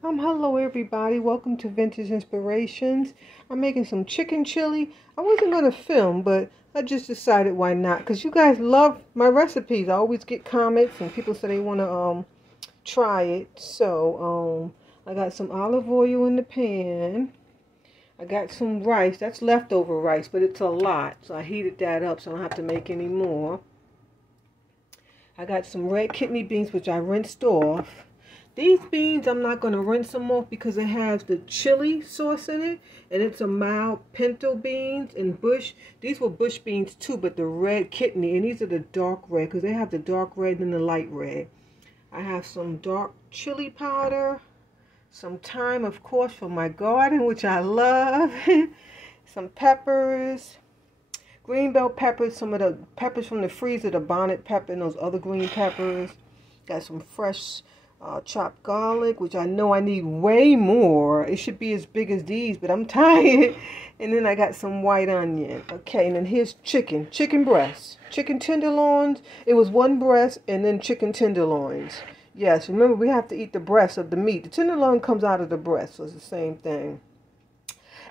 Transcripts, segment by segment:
Hello everybody. Welcome to Vintage Inspirations. I'm making some chicken chili. I wasn't going to film, but I just decided why not? Because you guys love my recipes. I always get comments and people say they want to try it. So I got some olive oil in the pan. I got some rice. That's leftover rice, but it's a lot. So I heated that up so I don't have to make any more. I got some red kidney beans, which I rinsed off. These beans, I'm not going to rinse them off because it has the chili sauce in it. And it's a mild pinto beans and bush. These were bush beans too, but the red kidney. And these are the dark red because they have the dark red and the light red. I have some dark chili powder. Some thyme, of course, from my garden, which I love. Some peppers. Green bell peppers, some of the peppers from the freezer, the bonnet pepper and those other green peppers. Got some fresh chopped garlic, which I know I need way more. It should be as big as these, but I'm tired. And then I got some white onion. Okay, and then here's chicken breast, chicken tenderloins. It was one breast and then chicken tenderloins. Yes, remember we have to eat the breast of the meat. The tenderloin comes out of the breast, so it's the same thing.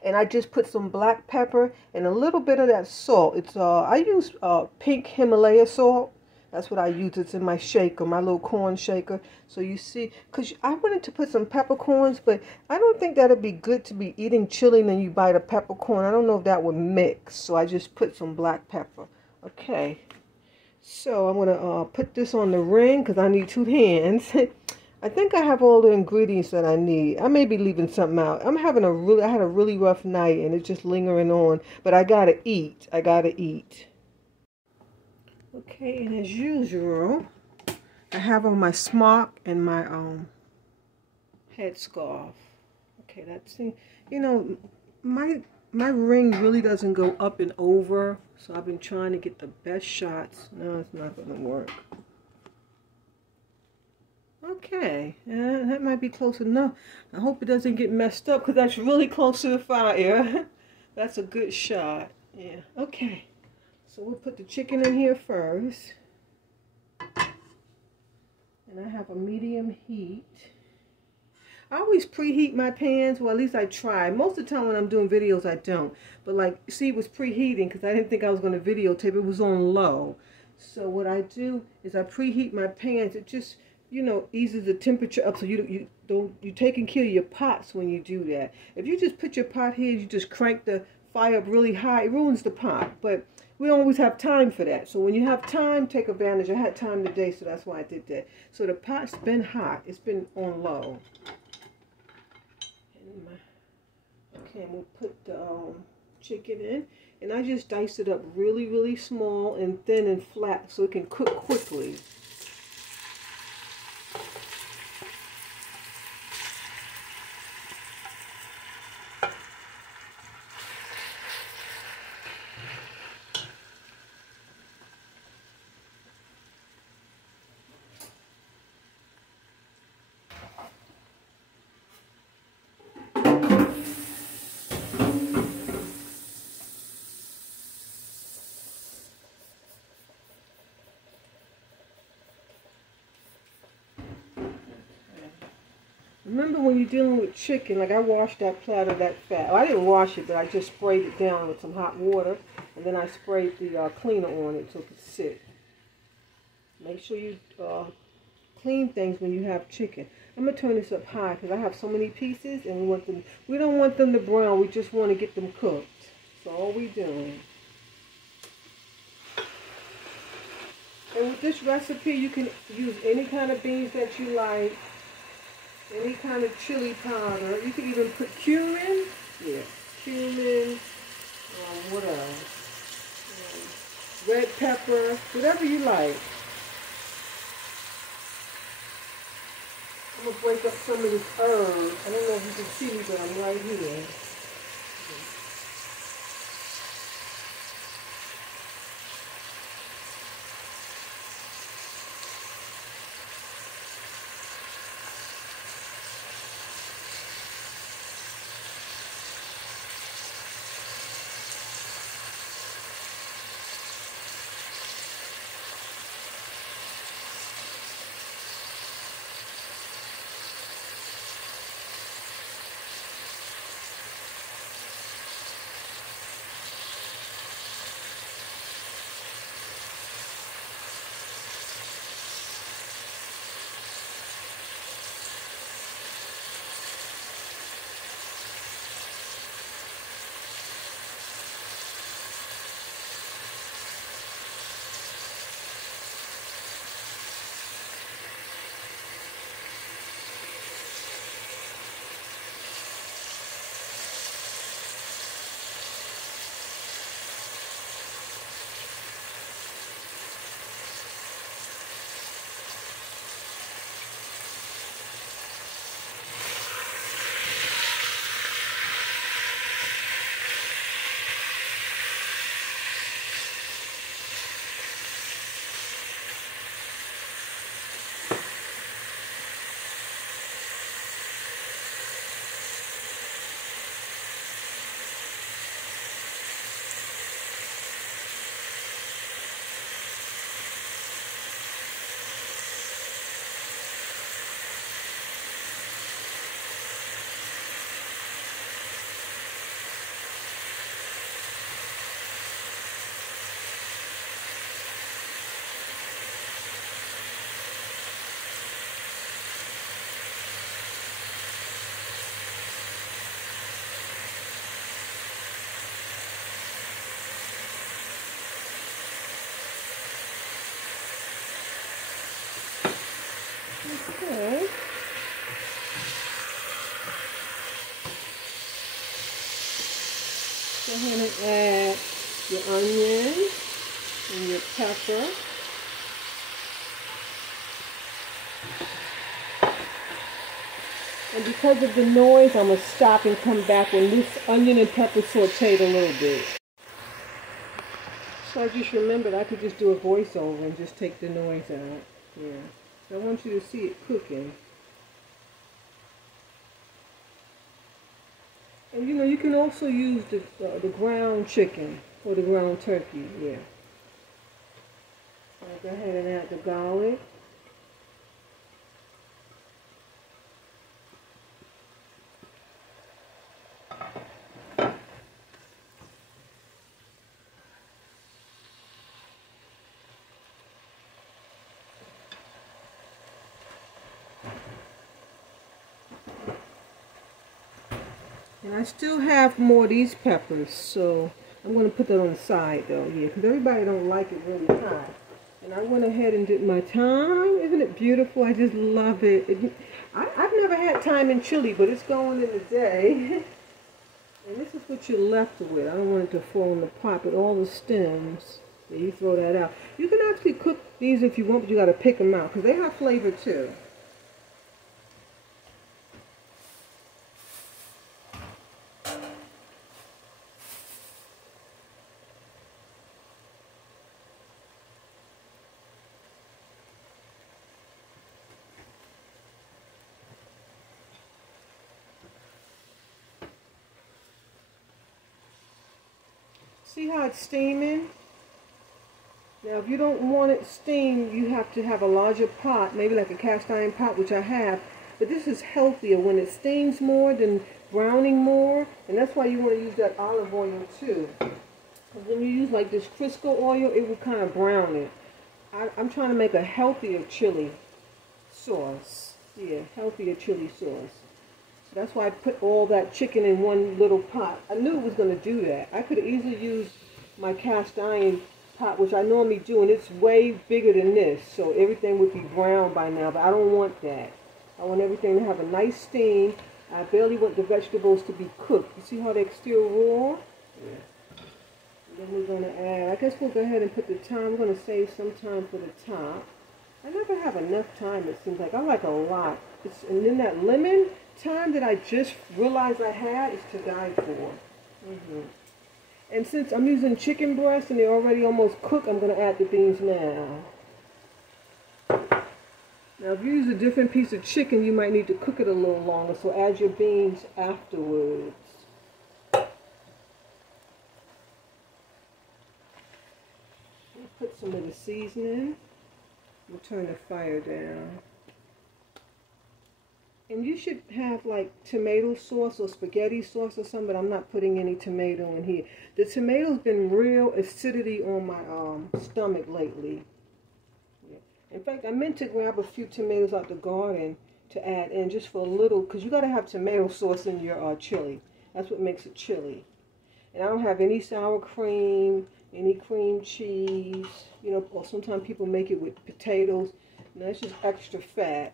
And I just put some black pepper and a little bit of that salt. It's I use pink Himalaya salt. That's what I use. It's in my shaker, my little corn shaker. So you see, because I wanted to put some peppercorns, but I don't think that would be good to be eating chili and then you bite a peppercorn. I don't know if that would mix. So I just put some black pepper. Okay. So I'm going to put this on the ring because I need two hands. I think I have all the ingredients that I need. I may be leaving something out. I had a really rough night and it's just lingering on. But I gotta eat. I gotta eat. Okay, and as usual, I have on my smock and my headscarf. Okay, that's it. You know, my ring really doesn't go up and over, so I've been trying to get the best shots. No, it's not gonna work. Okay, that might be close enough. I hope it doesn't get messed up because that's really close to the fire. That's a good shot. Yeah, okay. So we'll put the chicken in here first. And I have a medium heat. I always preheat my pans. Well, at least I try. Most of the time when I'm doing videos, I don't. But like, see, it was preheating because I didn't think I was going to videotape. It was on low. So what I do is I preheat my pans. It just, you know, eases the temperature up so you're taking care of your pots when you do that. If you just put your pot here, you just crank the fire up really high, it ruins the pot. But we don't always have time for that. So when you have time, take advantage. I had time today, so that's why I did that. So the pot's been hot. It's been on low. Okay, and we'll put the chicken in. And I just dice it up really, really small and thin and flat so it can cook quickly. Remember when you're dealing with chicken, like I washed that platter that fat. Well, I didn't wash it, but I just sprayed it down with some hot water. And then I sprayed the cleaner on it so it could sit. Make sure you clean things when you have chicken. I'm going to turn this up high because I have so many pieces and we don't want them to brown. We just want to get them cooked. That's all we're doing. And with this recipe, you can use any kind of beans that you like. Any kind of chili powder. You can even put cumin. Yeah, cumin. What else? Red pepper. Whatever you like. I'm going to break up some of this herb. I don't know if you can see me, but I'm right here. Okay. Go ahead and add your onion and your pepper. And because of the noise, I'm going to stop and come back when this onion and pepper sauteed a little bit. So I just remembered I could just do a voiceover and just take the noise out. Yeah. So I want you to see it cooking. And you know, you can also use the ground chicken or the ground turkey. Yeah. I'll go ahead and add the garlic. And I still have more of these peppers, so I'm going to put that on the side though, yeah, because everybody don't like it really hot. And I went ahead and did my thyme. Isn't it beautiful? I just love it. I've never had thyme in chili, but it's going in today. And this is what you're left with. I don't want it to fall in the pot, but all the stems, yeah, you throw that out. You can actually cook these if you want, but you got to pick them out because they have flavor too. See how it's steaming? Now if you don't want it steamed, you have to have a larger pot, maybe like a cast iron pot, which I have. But this is healthier when it steams more than browning more. And that's why you want to use that olive oil too. Because when you use like this Crisco oil, it will kind of brown it. I'm trying to make a healthier chili sauce. Yeah, healthier chili sauce. That's why I put all that chicken in one little pot. I knew it was going to do that. I could easily use my cast iron pot, which I normally do, and it's way bigger than this, so everything would be brown by now, but I don't want that. I want everything to have a nice steam. I barely want the vegetables to be cooked. You see how they're still raw? Yeah. And then we're going to add, I guess we'll go ahead and put the thyme. I'm going to save some time for the top. I never have enough time, it seems like. I like a lot. And then that lemon thyme that I just realized I had is to die for. And since I'm using chicken breast and they're already almost cooked, I'm going to add the beans now. Now, if you use a different piece of chicken, you might need to cook it a little longer, so add your beans afterwards. Put some of the seasoning. We'll turn the fire down. And you should have like tomato sauce or spaghetti sauce or something, but I'm not putting any tomato in here. The tomato's been real acidity on my stomach lately. Yeah. In fact, I meant to grab a few tomatoes out the garden to add in just for a little, because you got to have tomato sauce in your chili. That's what makes it chili. And I don't have any sour cream, any cream cheese. You know, or sometimes people make it with potatoes. No, it's just extra fat.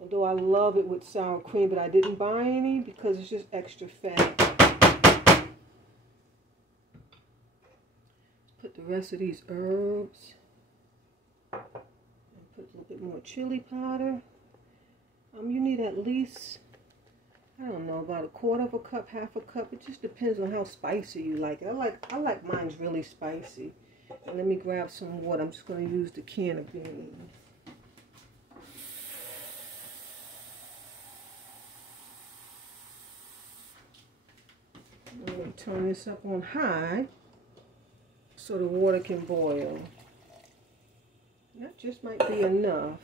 Although I love it with sour cream, but I didn't buy any because it's just extra fat. Put the rest of these herbs. And put a little bit more chili powder. You need at least, I don't know, about a quarter of a cup, half a cup. It just depends on how spicy you like it. I like mine's really spicy. And let me grab some water. I'm just going to use the can of beans. I'm going to turn this up on high so the water can boil. That just might be enough.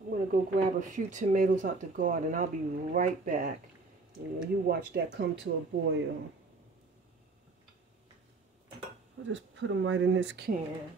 I'm going to go grab a few tomatoes out the garden. I'll be right back. You watch that come to a boil. I'll just put them right in this can.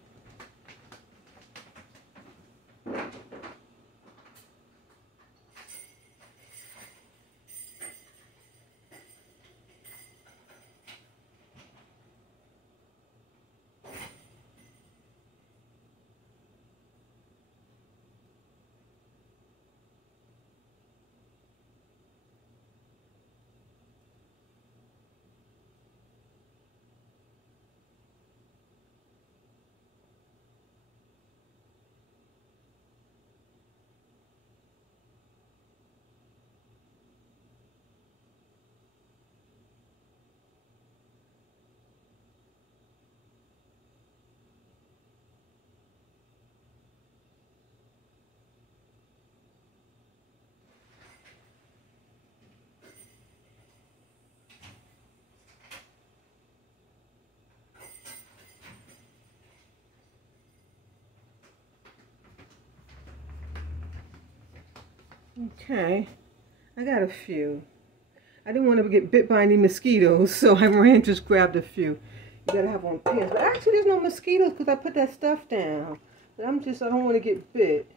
Okay, I got a few. I didn't want to get bit by any mosquitoes, so I ran just grabbed a few. You gotta have on pants. But actually, there's no mosquitoes because I put that stuff down. But I don't want to get bit.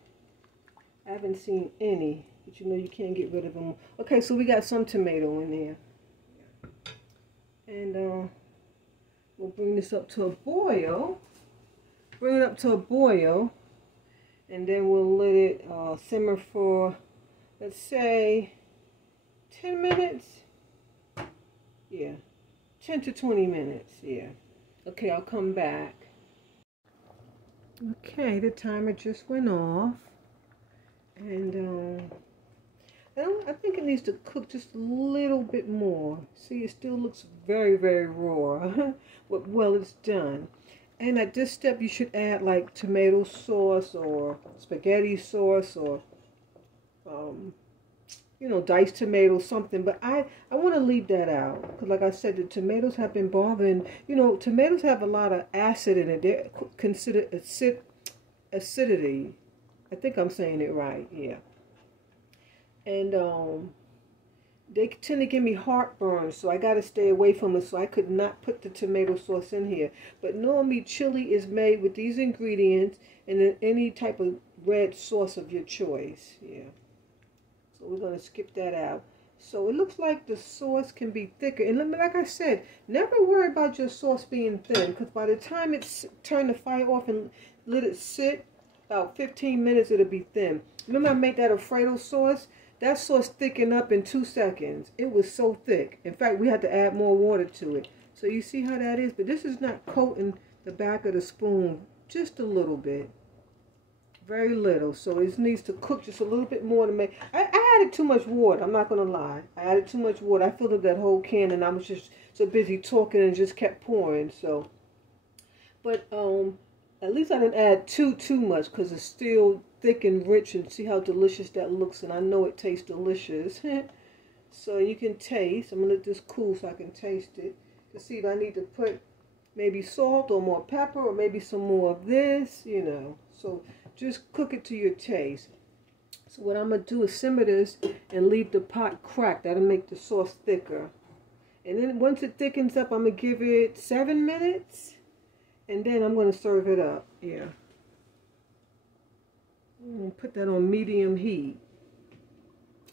I haven't seen any, but you know you can't get rid of them. Okay, so we got some tomato in there. And we'll bring this up to a boil. Bring it up to a boil. And then we'll let it simmer for, let's say, 10 minutes. Yeah, 10 to 20 minutes, yeah. Okay, I'll come back. Okay, the timer just went off. And I think it needs to cook just a little bit more. See, it still looks very, very raw. But well, it's done. And at this step, you should add like tomato sauce or spaghetti sauce or, you know, diced tomatoes, something. But I want to leave that out. Because like I said, the tomatoes have been bothering. You know, tomatoes have a lot of acid in it. They're considered acidity. I think I'm saying it right, yeah. And they tend to give me heartburn, so I got to stay away from it. So I could not put the tomato sauce in here. But normally chili is made with these ingredients and then any type of red sauce of your choice, yeah. So we're going to skip that out. So it looks like the sauce can be thicker. And like I said, never worry about your sauce being thin, because by the time it's turned the fire off and let it sit, about 15 minutes, it'll be thin. Remember I made that Alfredo sauce? That sauce thickened up in 2 seconds. It was so thick. In fact, we had to add more water to it. So you see how that is? But this is not coating the back of the spoon. Just a little bit. Very little. So it needs to cook just a little bit more to make... I added too much water. I'm not going to lie. I added too much water. I filled up that whole can and I was just so busy talking and just kept pouring. So, but at least I didn't add too much because it's still thick and rich, and see how delicious that looks, and I know it tastes delicious. So you can taste. I'm going to let this cool so I can taste it to see if I need to put maybe salt or more pepper or maybe some more of this, you know. So just cook it to your taste. So what I'm going to do is simmer this and leave the pot cracked. That'll make the sauce thicker. And then once it thickens up, I'm going to give it 7 minutes. And then I'm going to serve it up. Yeah. I'm going to put that on medium heat.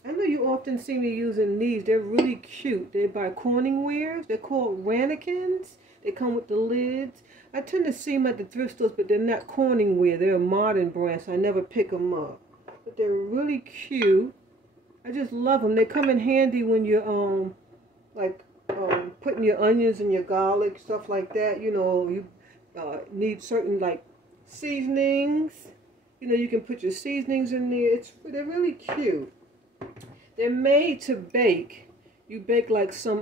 I know you often see me using these. They're really cute. They're by Corningware. They're called ramekins. They come with the lids. I tend to see them at the thrift stores, but they're not Corningware. They're a modern brand, so I never pick them up. But they're really cute. I just love them. They come in handy when you're putting your onions and your garlic, stuff like that. You know, you need certain like seasonings. You know, you can put your seasonings in there. They're really cute. They're made to bake. You bake like some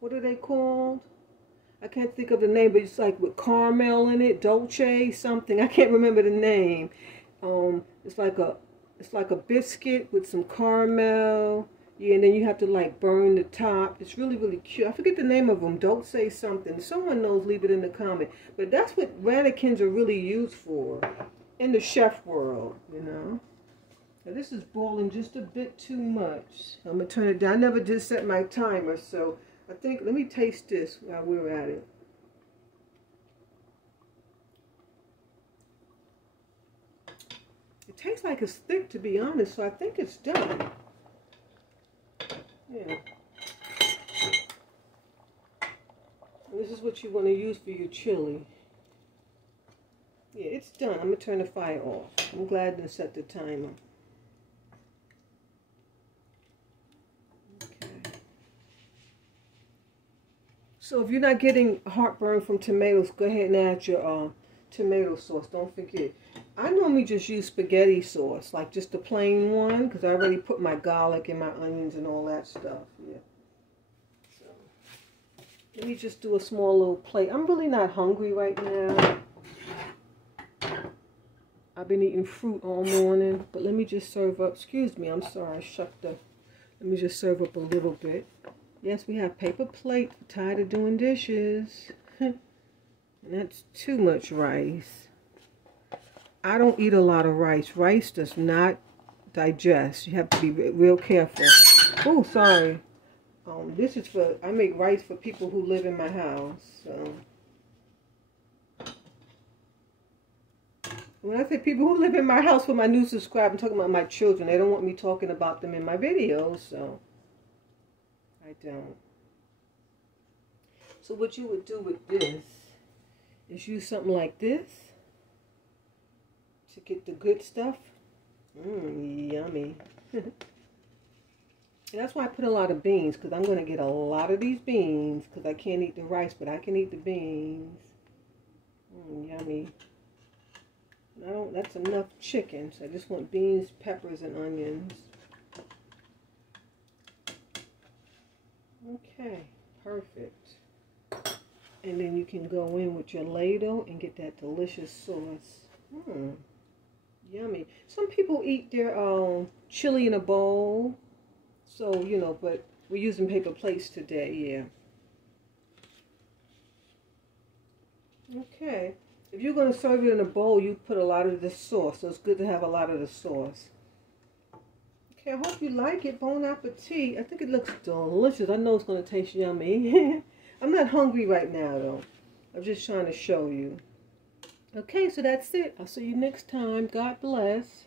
what are they called? I can't think of the name, but it's like with caramel in it, dolce something. I can't remember the name. It's like a biscuit with some caramel. Yeah, and then you have to like burn the top. It's really, really cute. I forget the name of them. Don't say something. If someone knows, leave it in the comment. But that's what ramekins are really used for in the chef world, you know. Now this is boiling just a bit too much. I'm going to turn it down. I never did set my timer, so I think, let me taste this while we're at it. It tastes like it's thick, to be honest, so I think it's done. Yeah. And this is what you want to use for your chili. Yeah, it's done. I'm going to turn the fire off. I'm glad to set the timer. Okay. So if you're not getting heartburn from tomatoes, go ahead and add your tomato sauce. Don't forget. I normally just use spaghetti sauce, like just the plain one, because I already put my garlic and my onions and all that stuff. Yeah. So let me just do a small little plate. I'm really not hungry right now. I've been eating fruit all morning, but let me just serve up. Excuse me, I'm sorry, I shucked up. Let me just serve up a little bit. Yes, we have paper plate. Tired of doing dishes. And that's too much rice. I don't eat a lot of rice. Rice does not digest. You have to be real careful. Oh, sorry. This is for, I make rice for people who live in my house. So when I say people who live in my house, for my new subscribers, I'm talking about my children. They don't want me talking about them in my videos, so I don't. So what you would do with this is use something like this to get the good stuff. Yummy. And that's why I put a lot of beans, because I'm going to get a lot of these beans, because I can't eat the rice, but I can eat the beans. Yummy. That's enough chicken, so I just want beans, peppers, and onions. Okay, perfect. And then you can go in with your ladle and get that delicious sauce. Yummy. Some people eat their chili in a bowl. So, you know, but we're using paper plates today, yeah. Okay. If you're going to serve it in a bowl, you put a lot of the sauce. So it's good to have a lot of the sauce. Okay, I hope you like it. Bon appetit. I think it looks delicious. I know it's going to taste yummy. I'm not hungry right now, though. I'm just trying to show you. Okay, so that's it. I'll see you next time. God bless.